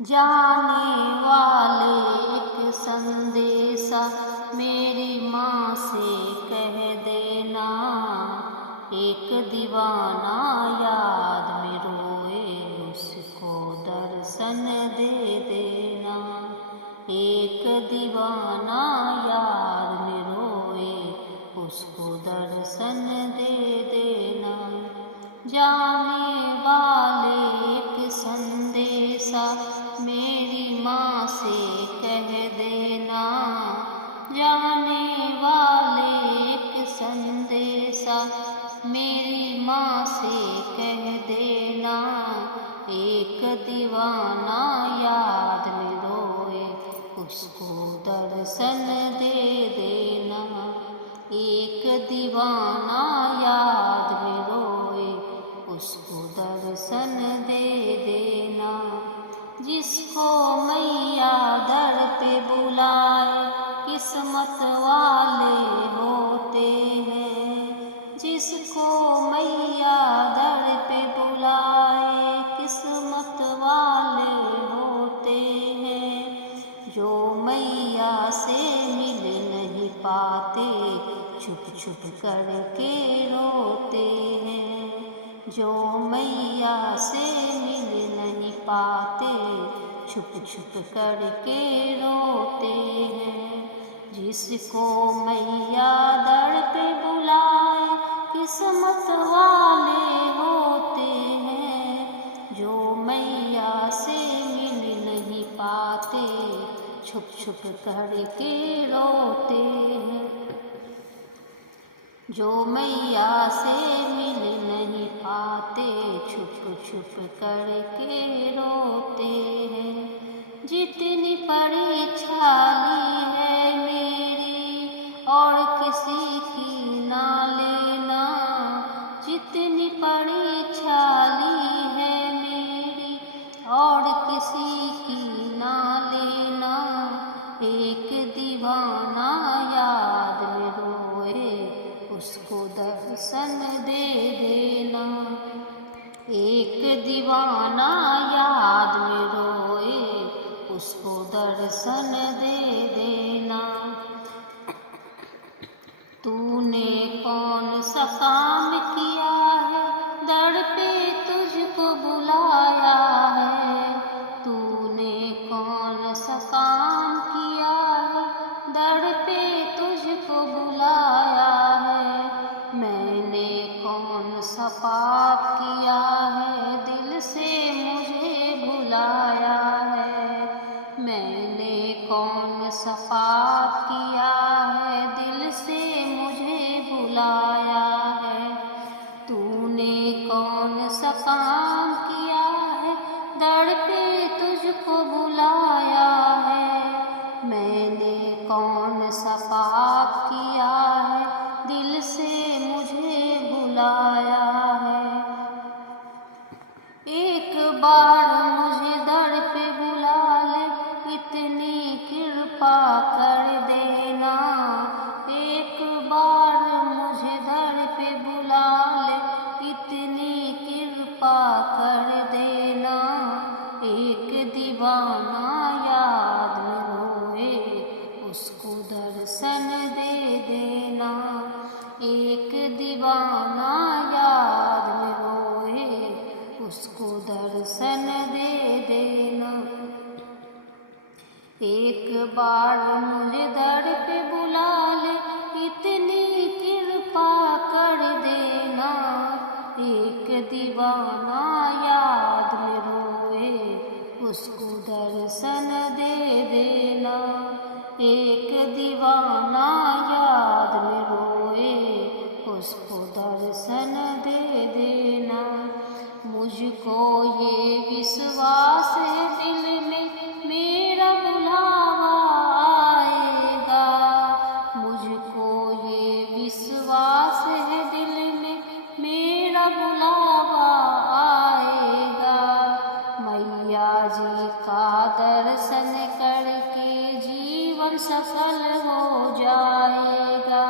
जाने वाले एक संदेशा मेरी माँ से कह देना। एक दीवाना याद में रोए उसको दर्शन दे देना। एक दीवाना याद में रोए उसको दर्शन दे देना। जाने वाले एक संदेशा मेरी माँ से कह देना। जाने वाले एक संदेशा मेरी माँ से कह देना। एक दीवाना याद में रोए उसको दर्शन दे देना। एक दीवाना याद में रोए उसको दर्शन दे देना। जिसको मैया दर पे बुलाए किस्मत वाले होते हैं। जिसको मैया दर पे बुलाए किस्मत वाले होते हैं। जो मैया से मिल नहीं पाते छुप छुप करके रोते हैं। जो मैया से मिल नहीं पाते छुप छुप करके रोते हैं। जिसको मैया दर पे बुलाए किस्मत वाले होते हैं। जो मैया से मिल नहीं पाते छुप छुप करके रोते हैं। जो मैया से मिल नहीं पाते छुप छुप करके रोते हैं। जितनी परीक्षा ली है मेरी और किसी की ना लेना। जितनी परीक्षा ली है मेरी और किसी की ना लेना। एक दीवाना याद में रोए उसको दर्शन दे देना। एक दीवाना याद में रोए उसको दर्शन दे देना। तूने कौन सा काम किया है दर पे तुझको बुलाया है। तूने कौन सा काम किया है दर पे तुझको बुलाया है। मैंने कौन सा पाप किया है दिल से मुझे भुलाया है। मैंने कौन सा पाप किया है दिल से मुझे भुलाया है। तूने कौन सा काम किया है दर पे तुझको बुलाया है। मैंने कौन सा पाप किया है दिल से मुझे भुलाया है। एक बार मुझे दर पे बुला ले इतनी कृपा कर देना। एक बार मुझे दर पे बुला ले इतनी कृपा कर देना। एक दीवाना याद में रोए उसको दर्शन दे देना। एक दीवाना याद में रोए उसको दर्शन दे देना। एक बार मुझे दर पे बुला ले इतनी कृपा कर देना। एक दीवाना याद में रोए उसको दर्शन दे देना। एक दीवाना याद में रोए उसको दर्शन दे देना। मुझको ये विश्वास है दिल में मेरा बुलावा आएगा। मुझको ये विश्वास है दिल में मेरा बुलावा आएगा। मैया जी का दर्शन करके जीवन सफल हो जाएगा।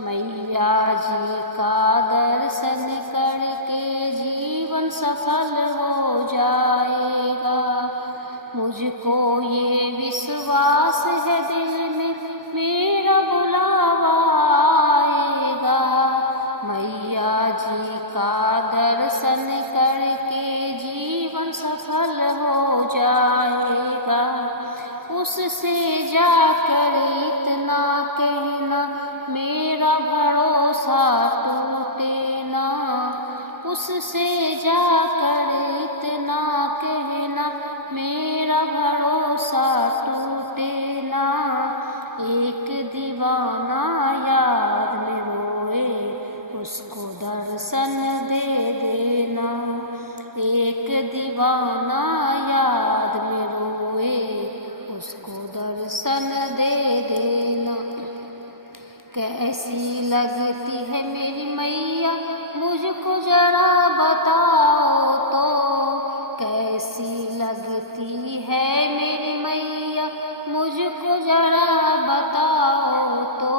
मैया जी का दर्शन करके जीवन सफल हो जाएगा। मुझको ये विश्वास है दिल में मेरा बुलावा आएगा। मैया जी का दर्शन करके जीवन सफल हो जाएगा। उससे जाकर इतना कहना मेरा भरोसा टूटे ना। उससे जाकर इतना कहना मेरा भरोसा टूटे ना। एक दीवाना याद में रोए उसको दर्शन दे देना। एक दीवाना याद में रोए उसको दर्शन दे देना। कैसी लगती है मेरी मैया मुझको जरा बताओ तो। कैसी लगती है मेरी मैया मुझको जरा बताओ तो।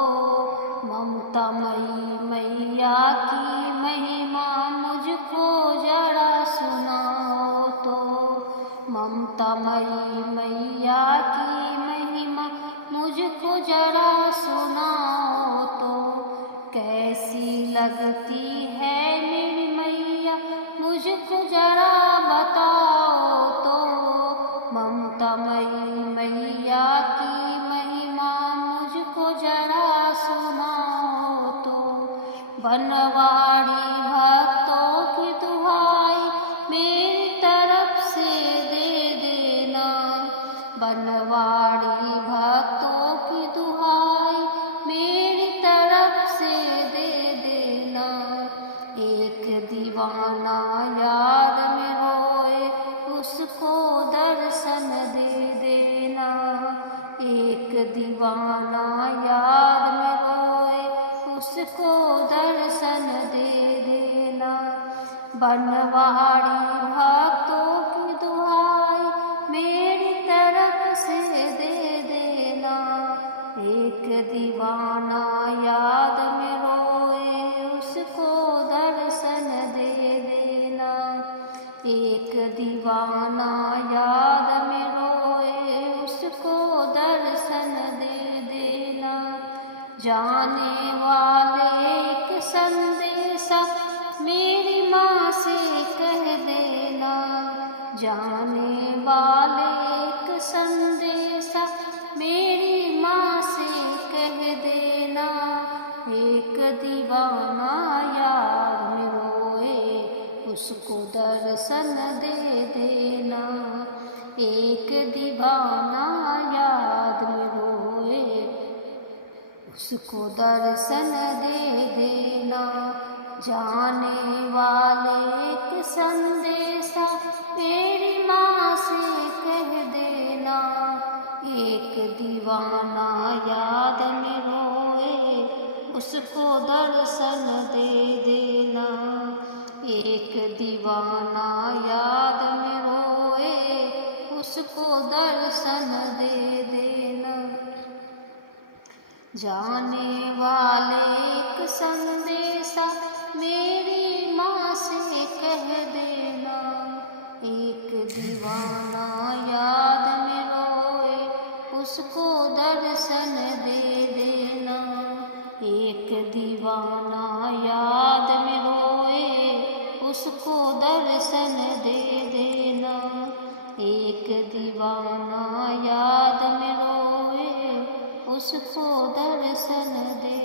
ममता मई मैया की महिमा मुझको जरा सुनाओ तो। ममता मई मैया की महिमा मुझको जरा सुनाओ तो। कैसी लगती है मेरी मैया मुझको जरा बताओ तो। ममता मई मैया की महिमा मुझको जरा सुनाओ तो। बनवाड़ी भक्तों की दुहाई मेरी तरफ से दे देना। बनवाड़ी भक्तों की दुहाई मेरी तरफ से दे देना। एक दीवाना याद में रोए उसको दर्शन दे देना। एक दीवाना याद में रोए उसको दर्शन दे देना। बनवाड़ी भक्तों की दुहाई मेरी तरफ से दे देना। एक दीवाना याद में रोए उसको दर्शन दे देना। एक दीवाना याद में रोए उसको दर्शन दे देना। जाने वाले एक संदेशा मेरी माँ से कह देना। जाने वाले एक संदेशा मेरी माँ से कह देना। एक दीवाना याद में रोए उसको दर्शन दे देना। एक दीवाना याद में रोए उसको दर्शन दे देना। जाने वाले एक संदेशा मेरी माँ से कह देना। एक दीवाना याद में रोए उसको दर्शन दे देना। एक दीवाना याद में रोए उसको दर्शन दे देना। जाने वाले एक संदेशा मेरी माँ से कह देना। एक दीवाना याद में रोए उसको दर्शन दे देना। एक दीवाना याद में रोए उसको दर्शन दे देना। एक दीवाना याद में रोए उसको दर्शन दे